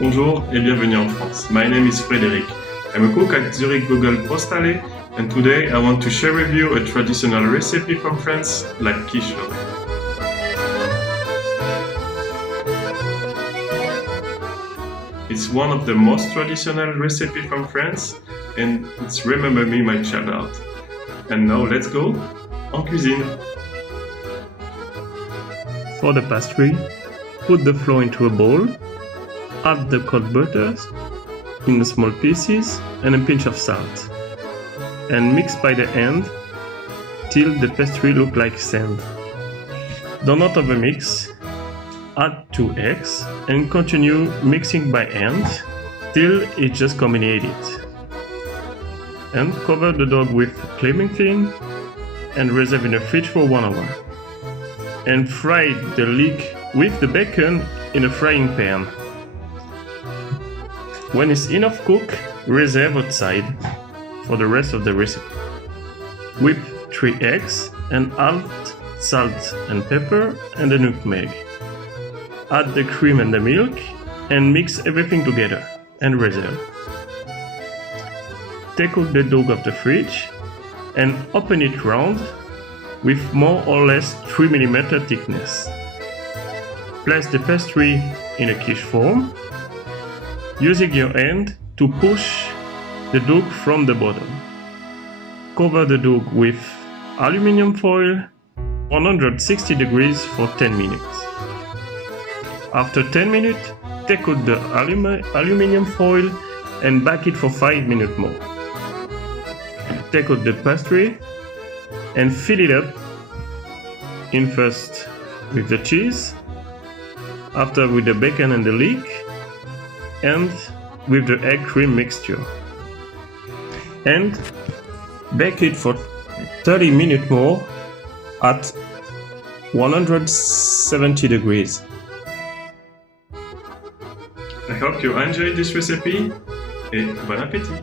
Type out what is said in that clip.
Bonjour et bienvenue en France. My name is Frederic. I'm a cook at Zurich Postale, and today I want to share with you a traditional recipe from France, like quiche. It's one of the most traditional recipes from France, and it's remember me my childhood. And now let's go en cuisine. For the pastry, put the flour into a bowl, add the cold butters in small pieces and a pinch of salt, and mix by the end till the pastry looks like sand. Do not overmix. Add 2 eggs and continue mixing by hand till it just combinated. And cover the dough with clementine and reserve in the fridge for 1 hour. And fry the leek with the bacon in a frying pan. When it's enough cooked, reserve outside for the rest of the recipe. Whip 3 eggs and add salt and pepper and a nutmeg. Add the cream and the milk and mix everything together and reserve. Take out the dough of the fridge and open it round with more or less 3 mm thickness. Place the pastry in a quiche form, using your hand to push the dough from the bottom. Cover the dough with aluminum foil 160 degrees for 10 minutes. After 10 minutes, take out the aluminum foil and bake it for 5 minutes more. Take out the pastry and fill it up in first with the cheese, after with the bacon and the leek, and with the egg cream mixture. And bake it for 30 minutes more at 170 degrees. I hope you enjoyed this recipe et bon appétit!